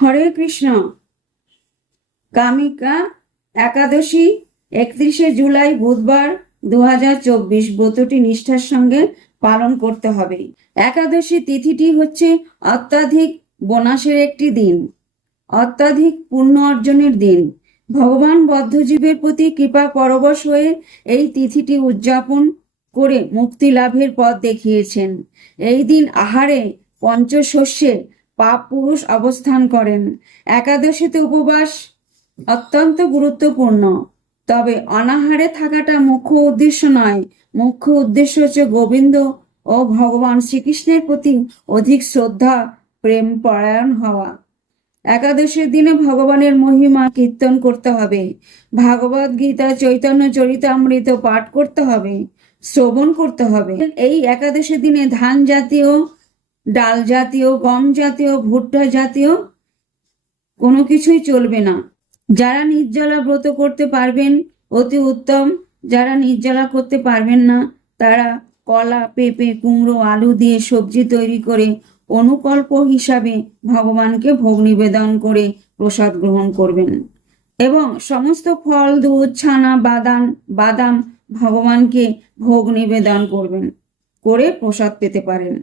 হরে কৃষ্ণ। কামিকা একাদশী 31শে জুলাই বুধবার 2024 ব্রতটি নিষ্ঠার সঙ্গে পালন করতে হবে। একাদশী তিথিটি হচ্ছে অত্যাধিক বোনাসের একটি দিন, অত্যাধিক পুণ্য অর্জনের দিন। ভগবান বদ্ধজীবের প্রতি কৃপা পরবশ হয়ে এই তিথিটি উদযাপন করে মুক্তি লাভের পথ দেখিয়েছেন। এই দিন আহারে পঞ্চশস্যে পাপ পুরুষ অবস্থান করেন। একাদশীতে উপবাস অত্যন্ত গুরুত্বপূর্ণ, তবে অনাহারে থাকাটা মুখ্য উদ্দেশ্য নয়। মুখ্য উদ্দেশ্য হচ্ছে গোবিন্দ ও ভগবান শ্রীকৃষ্ণের প্রতি অধিক শ্রদ্ধা, প্রেম পরায়ণ হওয়া। একাদশীর দিনে ভগবানের মহিমা কীর্তন করতে হবে, ভাগবত গীতা, চৈতন্য চরিতামৃত পাঠ করতে হবে, শ্রবণ করতে হবে। এই একাদশীর দিনে ধান জাতীয়, ডাল জাতীয়, গম জাতীয়, ভুট্টা জাতীয় কোনো কিছুই চলবে না। যারা নির্জলা ব্রত করতে পারবেন অতি উত্তম, যারা নির্জলা করতে পারবেন না তারা কলা, পেঁপে, কুমড়ো, আলু দিয়ে সবজি তৈরি করে অনুকল্প হিসাবে ভগবানকে ভোগ নিবেদন করে প্রসাদ গ্রহণ করবেন এবং সমস্ত ফল, দুধ, ছানা, বাদাম ভগবানকে ভোগ নিবেদন করবেন, করে প্রসাদ পেতে পারেন।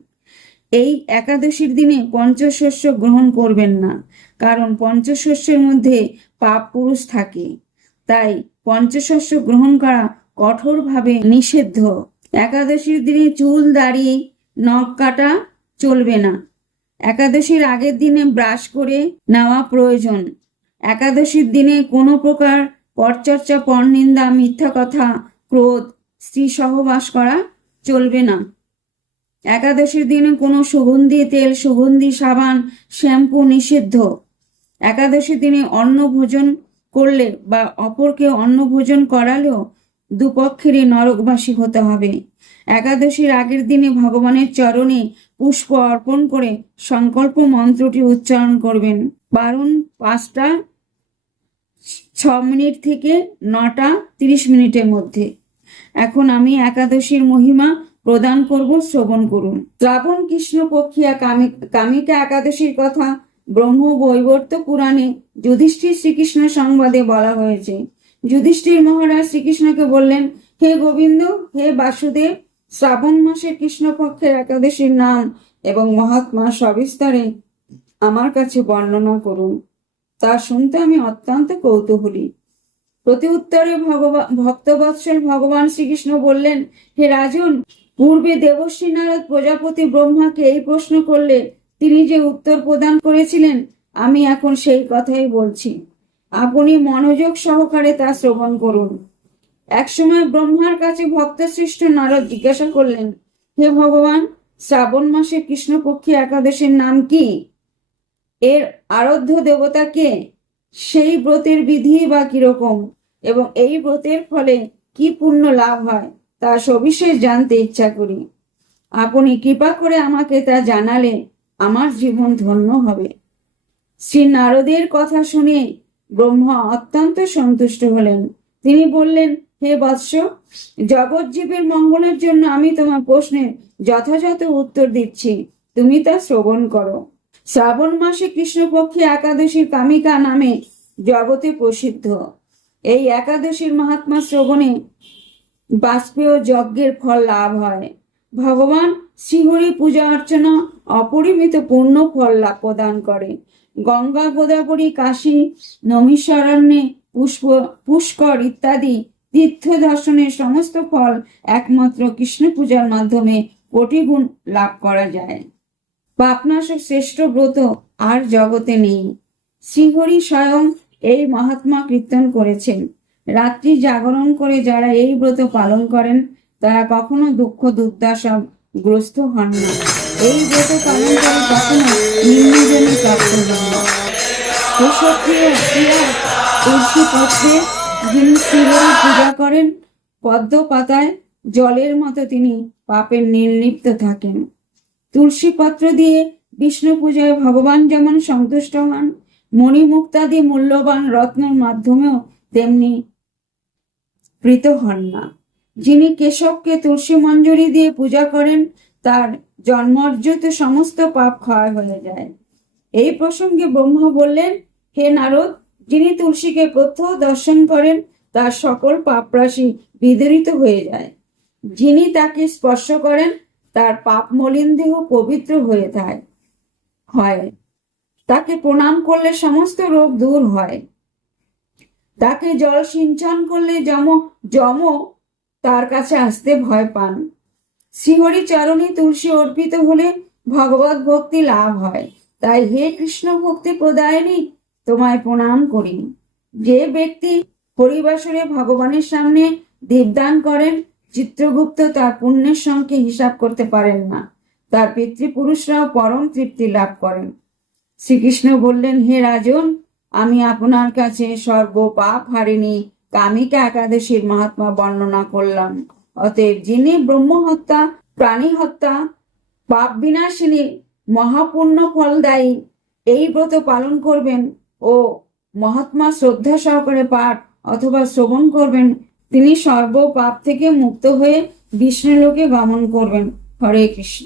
এই একাদশীর দিনে পঞ্চশস্য গ্রহণ করবেন না, কারণ পঞ্চশস্যের মধ্যে পাপ পুরুষ থাকে, তাই পঞ্চশস্য গ্রহণ করা কঠোরভাবে নিষিদ্ধ। একাদশীর দিনে চুল, দাড়ি, নখ কাটা চলবে না। একাদশীর আগের দিনে ব্রাশ করে নেওয়া প্রয়োজন। একাদশীর দিনে কোনো প্রকার পরচর্চা, পরনিন্দা, মিথ্যা কথা, ক্রোধ, স্ত্রী সহবাস করা চলবে না। একাদশীর দিনে কোনো সুগন্ধি তেল, সুগন্ধি সাবান, শ্যাম্পু নিষিদ্ধ। একাদশীর দিনে অন্ন ভোজন করলে বা অপরকে অন্ন ভোজন করালেও দুপক্ষেরই নরকবাসী হতে হবে। একাদশীর আগের দিনে ভগবানের চরণে পুষ্প অর্পণ করে সংকল্প মন্ত্রটি উচ্চারণ করবেন। বারণ 5টা 6 মিনিট থেকে 9টা 30 মিনিটের মধ্যে। এখন আমি একাদশীর মহিমা প্রদান করব, শ্রবণ করুন। শ্রাবণ কৃষ্ণপক্ষিয়া কামিকা একাদশীর কথা ব্রহ্ম বৈবর্ত পুরাণে যুধিষ্ঠির শ্রীকৃষ্ণ সংবাদে বলা হয়েছে। যুধিষ্ঠির মহারাজ শ্রীকৃষ্ণকে বললেন, হে গোবিন্দ, হে বাসুদেব, শ্রাবণ মাসের কৃষ্ণপক্ষের একাদশীর নাম এবং মহাত্মা সবিস্তারে আমার কাছে বর্ণনা করুন। তা শুনতে আমি অত্যন্ত কৌতূহলী। প্রতি উত্তরে ভক্তবৎসল ভগবান শ্রীকৃষ্ণ বললেন, হে রাজন, পূর্বে দেবশ্রী নারদ প্রজাপতি ব্রহ্মাকে এই প্রশ্ন করলে তিনি যে উত্তর প্রদান করেছিলেন, আমি এখন সেই কথাই বলছি। আপনি মনোযোগ সহকারে তা শ্রবণ করুন। একসময় ব্রহ্মার কাছে ভক্তশ্রেষ্ঠ নারদ জিজ্ঞাসা করলেন, হে ভগবান, শ্রাবণ মাসে কৃষ্ণপক্ষী একাদশীর নাম কি? এর আরাধ্য দেবতা কে? সেই ব্রতের বিধি বা কিরকম এবং এই ব্রতের ফলে কি পুণ্য লাভ হয় তা সবিশেষ জানতে ইচ্ছা করি। আপনি কৃপা করে আমাকে তা জানালে আমার জীবন ধন্য হবে। শ্রী নারদের কথা শুনে ব্রহ্মা অত্যন্ত সন্তুষ্ট হলেন। তিনি বললেন, হে বৎস, জগৎজীবের মঙ্গলের জন্য আমি তোমার প্রশ্নের যথাযথ উত্তর দিচ্ছি, তুমি তা শ্রবণ করো। শ্রাবণ মাসে কৃষ্ণপক্ষী একাদশীর কামিকা নামে জগতে প্রসিদ্ধ। এই একাদশীর মহাত্মা শ্রবণে বাষ্পেয় যজ্ঞের ফল লাভ হয়। ভগবান শ্রীহরি পূজা অর্চনা অপরিমিত পূর্ণ ফল লাভ প্রদান করে। গঙ্গা, গোদাবরী, কাশী, নৈমিষারণ্যে, পুষ্কর ইত্যাদি তীর্থ দর্শনের সমস্ত ফল একমাত্র কৃষ্ণ পূজার মাধ্যমে কোটি গুণ লাভ করা যায়। পাপনাশক শ্রেষ্ঠ ব্রত আর জগতে নেই। শ্রীহরি স্বয়ং এই মহাত্মা কীর্তন করেছেন। রাত্রি জাগরণ করে যারা এই ব্রত পালন করেন তারা কখনো দুঃখ দুর্দশা গ্রস্ত হন না। এই ব্রত পালন করে কখনো নিম্নজনে প্রাপ্ত হন না। তুলসী পত্রে যিনি শ্রীহরি পূজা করেন, পদ্ম পাতায় জলের মতো তিনি পাপের নির্লিপ্ত থাকেন। তুলসী পত্র দিয়ে বিষ্ণু পূজায় ভগবান যেমন সন্তুষ্ট হন, মণিমুক্তাদি মূল্যবান রত্নের মাধ্যমেও তেমনি প্রীত হন না। যিনি কেশবকে তুলসী মঞ্জরি দিয়ে পূজা করেন তার জন্মর্জিত সমস্ত পাপ ক্ষয় হয়ে যায়। এই প্রসঙ্গে ব্রহ্মা বললেন, হে নারদ, যিনি তুলসীকে প্রত্যহ দর্শন করেন তার সকল পাপরাশি বিদরিত হয়ে যায়। যিনি তাকে স্পর্শ করেন তার পাপ মলিন দেহ পবিত্র হয়ে হয়। তাকে প্রণাম করলে সমস্ত রোগ দূর হয়। তাকে জল সিঞ্চন করলে যম তার কাছে আসতে ভয় পান। শ্রীহরি চরণে তুলসী অর্পিত হলে ভগবত ভক্তি লাভ হয়। তাই হে কৃষ্ণ ভক্তি প্রদায়িনী, তোমায় প্রণাম করি। যে ব্যক্তি হরিবাসরে ভগবানের সামনে দীপদান করেন, চিত্রগুপ্ত তার পুণ্যের সঙ্গে হিসাব করতে পারেন না। তার পিতৃপুরুষরাও পরম তৃপ্তি লাভ করেন। শ্রীকৃষ্ণ বললেন, হে রাজন, আমি আপনার কাছে সর্ব পাপ হারিণী কামিকা একাদশীর মহাত্মা বর্ণনা করলাম। অতএব যিনি ব্রহ্ম হত্যা, প্রাণী হত্যা, পাপ বিনাশিনী, মহাপুণ্য ফলদায়ী এই ব্রত পালন করবেন ও মহাত্মা শ্রদ্ধা সহকারে পাঠ অথবা শ্রবণ করবেন, তিনি সর্ব পাপ থেকে মুক্ত হয়ে বিষ্ণুলোকে গমন করবেন। হরে কৃষ্ণ।